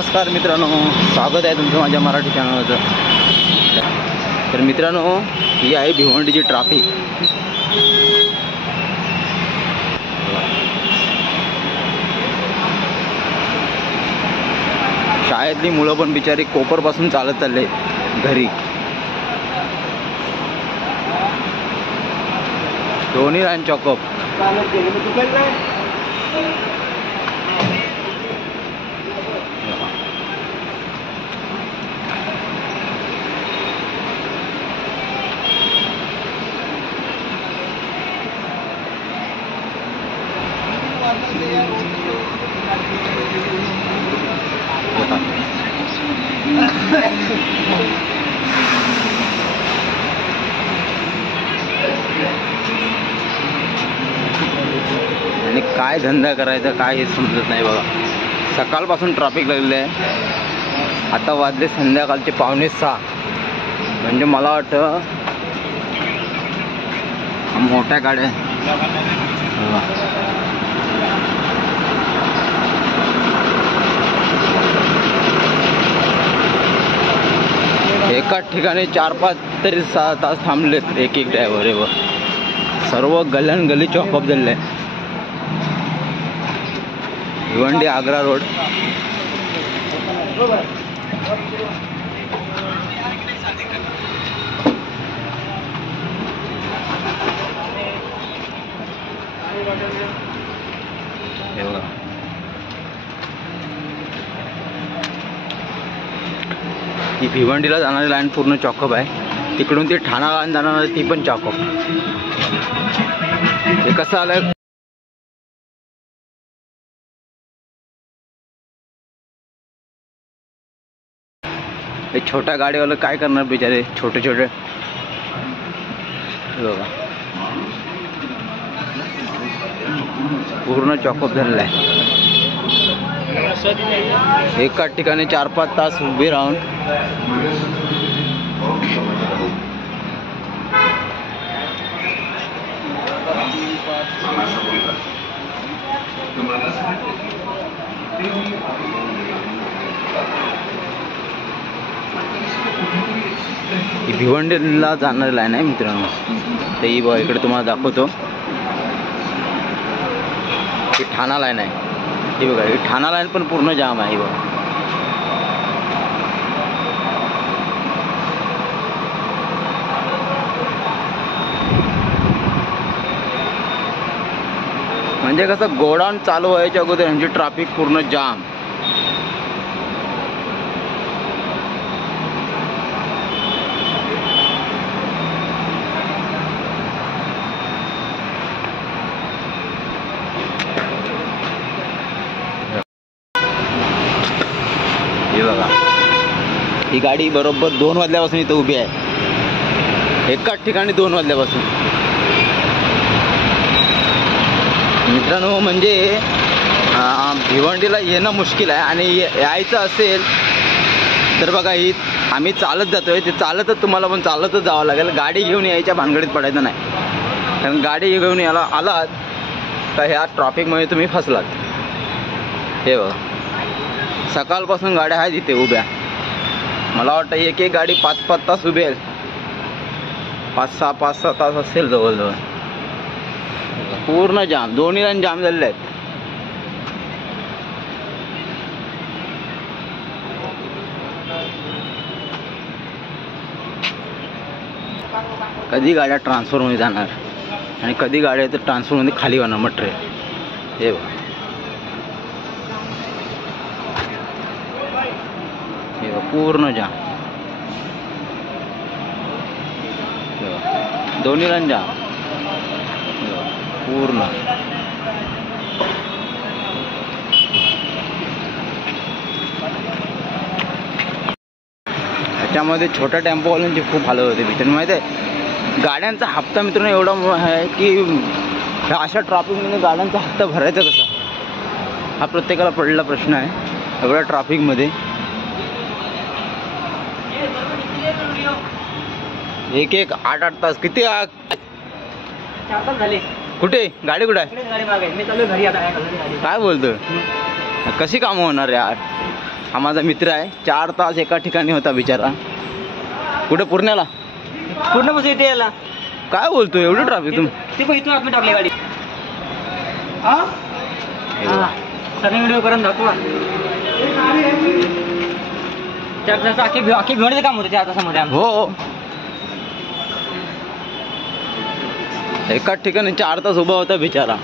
नमस्कार मित्रांनो, स्वागत आहे तुमचं माझ्या मराठी चॅनलवर। तर मित्रांनो, ही आहे भिवंडीची ट्रॅफिक। शाळेतली मुलं पण बिचारी कोपरपासून चालत चालले घरी। दोन्ही लाईन चॉकअप। आणि काय धंदा करायचा काय हे समजत नाही बघा। सकाळपासून ट्रॅफिक लागले आहे। आता वाजले संध्याकाळचे 5:45। म्हणजे मला वाटतं मोठ्या गाड्या एकाच ठिकाणी 4-5 तरी 6 तास थांबलेत एक ड्रायव्हर आहे। सर्व गलन गली चॉकअप झाले। भिवंडी आग्रा रोड। ही भिवंडीला जाणारी लाईन पूर्ण चॉकअप आहे। तिकडून ती ठाणा लाईन जाणार ती पण चॉकअप। हे कसं आलंय, हे छोट्या गाडीवाले काय करणार बिचारे, छोटे छोटे बघा पूर्ण चॉकअप झालेला आहे। एकाच ठिकाणी 4-5 तास उभे राहून ही भिवंडीला जाणारी लाईन आहे मित्रांनो। तर ही बघा इकडे तुम्हाला दाखवतो, ही ठाणा लाईन आहे। ही बघा ही ठाणा लाईन पण पूर्ण जाम आहे बघा। म्हणजे कसं गोडाऊन चालू व्हायच्या अगोदर यांची ट्रॅफिक पूर्ण जाम। हे बघा ही गाडी बरोबर 2 वाजल्यापासून इथं उभी आहे। एकाच ठिकाणी 2 वाजल्यापासून। मित्रांनो म्हणजे भिवंडीला येणं मुश्किल आहे आणि यायचं असेल तर बघा ही आम्ही चालत जातोय, ते चालतच तुम्हाला पण चालतच जावं लागेल। गाडी घेऊन यायच्या भानगडीत पडायचं नाही, कारण गाडी घेऊन आलात तर ह्या ट्रॅफिकमध्ये तुम्ही फसलात। हे बघा सकाळपासून गाड्या आहेत इथे उभ्या। मला वाटतं एक गाडी 5-5 तास उभी आहे। 5-6 तास असेल जवळजवळ। पूर्ण जाम, दोन्ही लाईन जाम झालेले आहेत। कधी गाड्या ट्रान्सफरमध्ये जाणार आणि कधी गाड्या तर ट्रान्सफरमध्ये खाली होणार मटेरियल। हे बघा पूर्ण जाम, दोन्ही लाईन जाम पूर्ण। त्याच्यामध्ये छोट्या टेम्पोवाल्यांची खूप हालत होते मित्रांनो। माहिती आहे गाड्यांचा हप्ता मित्रांनो एवढा आहे की अशा ट्रॅफिकमध्ये गाड्यांचा हप्ता भरायचा कसा, हा प्रत्येकाला पडलेला प्रश्न आहे एवढ्या ट्रॅफिकमध्ये। एक 8-8 तास किती 4 तास झाले। कुठे गाडी कुठे आहे? गाडी मागे मी चालू घरी आता। काय बोलतो, कशी कामं होणार यार? हा माझा मित्र आहे. 4 तास एका ठिकाणी होता बिचारा. कुठे पुण्याला? पूर्ण बस इथे यायला. काय बोलतो एवढी ट्रॅफिक तुम ती पण इथून आतमध्ये टाकली गाडी. सगळे व्हिडिओ करून दाखवा. 4 तास अख्खे भिवंडीचं काम होतं 4 तासामध्ये आमचं. हो एकाच ठिकाणी 4 तास उभा होता बिचारा.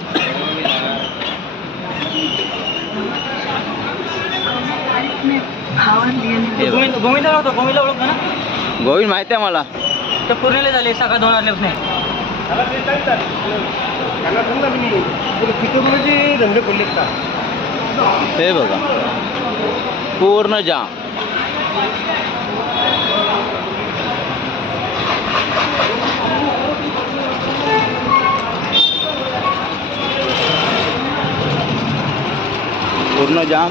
गोविंदा ओळखतो ना? गोविंद माहिती आहे मला. तर पूर्णले झाले सकाळ 2 वाजल्यापासून. धंदे खोलले का? हे बघा पूर्ण जाम. पूर्ण जाम.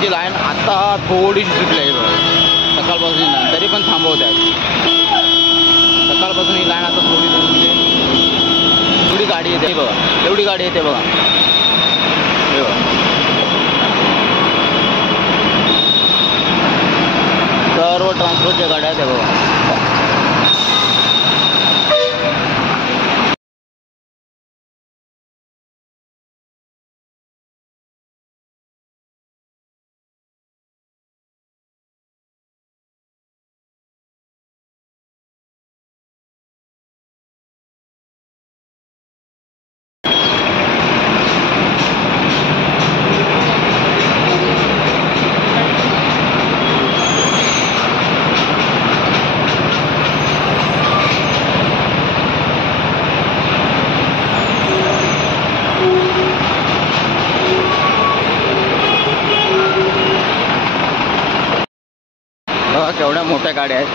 ची लाईन आता थोडीशी सुटली आहे बघा. सकाळपासून नाही तरी पण थांबवत आहेत. सकाळपासून ही लाईन आता थोडी सुटली. एवढी गाडी येते बघा. एवढी गाडी येते बघा. हे बघा सर्व ट्रान्सपोर्टच्या गाड्या आहेत बघा. बघा केवढ्या मोठ्या गाड्या आहेत.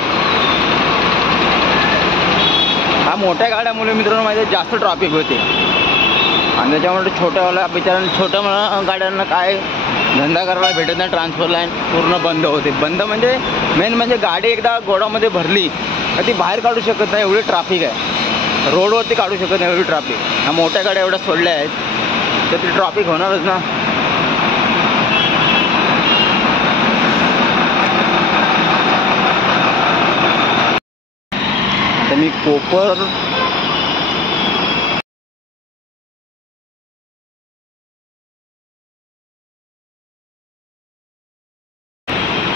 हा मोठ्या गाड्यामुळे मित्रांनो माहिती आहे जास्त ट्रॅफिक होते. आणि त्याच्यामुळे छोट्यावाल्या बिचाऱ्यांना छोट्या गाड्यांना काय धंदा करायला भेटत नाही. ट्रान्सफर लाईन पूर्ण बंद होते. बंद म्हणजे मेन म्हणजे गाडी एकदा गोडामध्ये भरली तर ती बाहेर काढू शकत नाही. एवढी ट्रॅफिक आहे. रोडवरती काढू शकत नाही एवढी ट्रॅफिक. ह्या मोठ्या गाड्या एवढ्या सोडल्या आहेत तर ती ट्रॅफिक होणारच ना. आता मी कोपर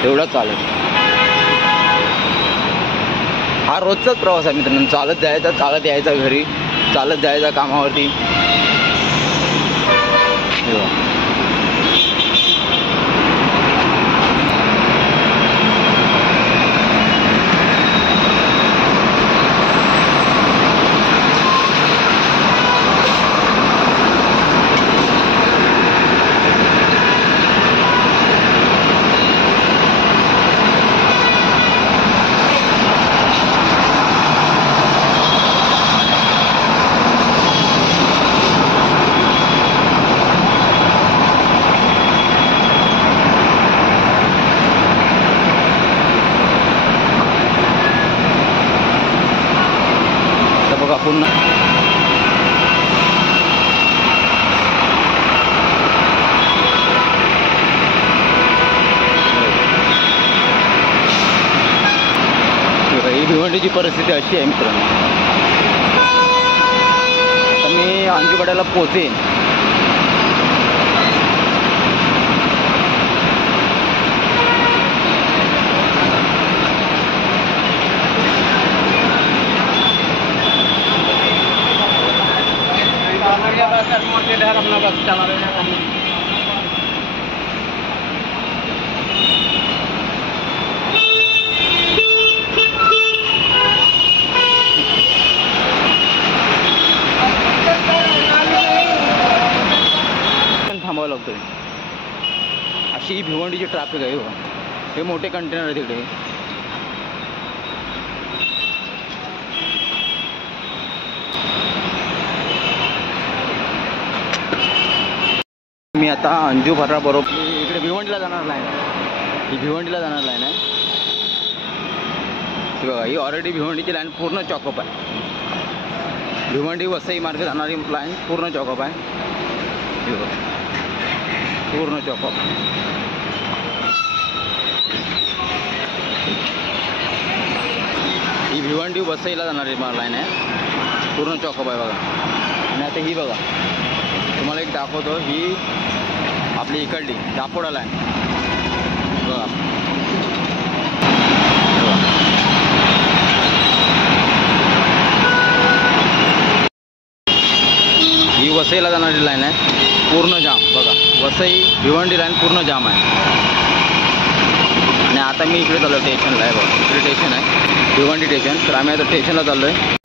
एवढा चालत. हा रोजचाच प्रवास आहे मित्रांनो. चालत जायचा, चालत यायचा घरी, चालत जायचा कामावरती. बघा पुन्हा ही भिवंडीची परिस्थिती अशी आहे मित्रांनो. आता मी अंजुकड्याला पोहोचेन. अपना बस चला रहे हैं. थांबावं लागतोय. अशी ही भिवंडीची ट्रॅफिक आहे बघा. हे मोठे कंटेनर आहे तिकडे. मी आता अंजू भरा बरोबर इकडे भिवंडीला जाणार लाईन आहे. ही भिवंडीला जाणार लाईन आहे. ही बघा, ही ऑलरेडी भिवंडीची लाईन पूर्ण चॉकअप आहे. भिवंडी वसई मार्ग जाणारी लाईन पूर्ण चॉकअप आहे. ही बघा, पूर्ण चॉकअप. ही भिवंडी वसईला जाणारी लाईन आहे, पूर्ण चॉकअप आहे बघा. आणि आता ही बघा, तुम्हाला एक दाखवतो. ही आपली इकडली दापोडा लाईन बघा. ही वसईला जाणारी लाईन आहे, पूर्ण जाम बघा. वसई भिवंडी लाईन पूर्ण जाम आहे. आणि आता मी इकडे चाललो स्टेशनला आहे बघा. इकडे स्टेशन आहे भिवंडी स्टेशन. तर आम्ही आता स्टेशनला चाललो आहे.